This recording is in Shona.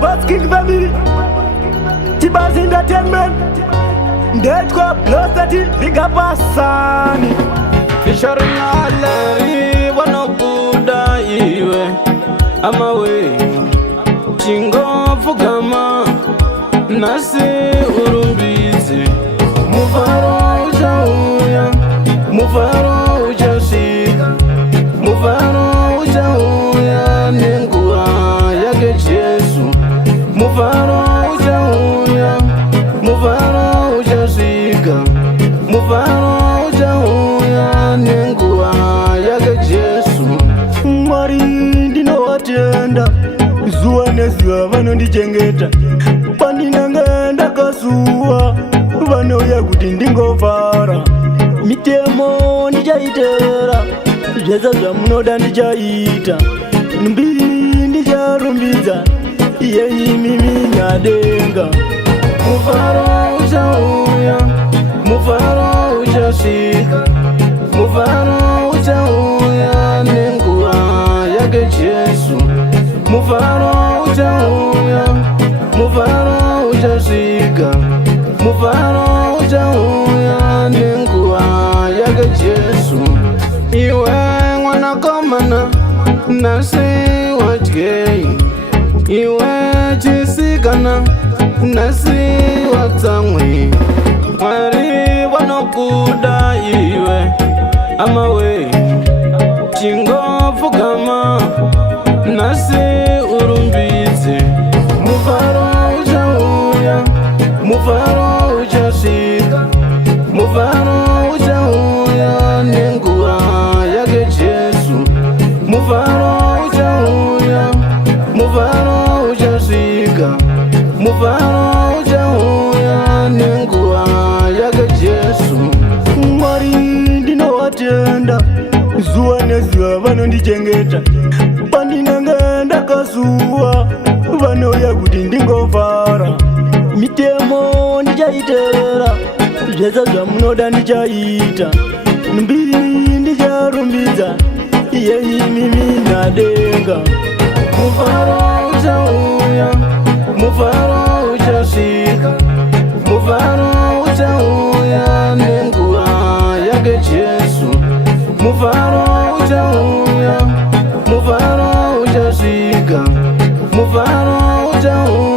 Boss King family, T-Buzz Entertainment, Dead Cop, Lost City, Big Up Asani. Fisharing alle wanokuda iwe amawe chingo fugama nasi urumbizi mufaro ujauya mufaro ujashika mufaro ujauya nengua yake Jesu mufaro ujauya mufaro ujashika mufaro ujauya nengua yake Jesu Mwari ndinowatenda zuwa nezuwa vanondichengeta pandinanga ndakasuwa vanouya kuti ndingovhara mitemo ndichaitera zvese zvamunoda ndichaita mbiri ndicharumbidza yenyu mimi nyadenga mufaro uchauya mufaro uchasvika mufaro uchauya nenguva yake Jesu mufaro uchauya mufaro uchasvika mufaro uchauya nenguva yake Jesu iwe mwanakomana nasi wadyei iwe chisikana nasi watsamwe Mwari wanokuda iwe amawe chingofugama nasi urumbidze mufaro uchauya mufaro uchasvika mufaro uchauya nenguva yake Jesu mufaro uchauya mufaro uchasvika mufaro uchauya nenguva yake Jesu Mwari ndinowatenda zuwa nezuwa vanondichengeta pandinanga ndakasuwa vanouya kuti ndingovhara mitemo ndichaitera zvese zvamunoda ndichaita mbiri ndicharumbidza yenyu mimi nyadenga mufaro uchauya mufaro uchasvika mufaro uchauya nenguva yake Jesu mufaro uchauya mufaro uchasvika mufaro uchauya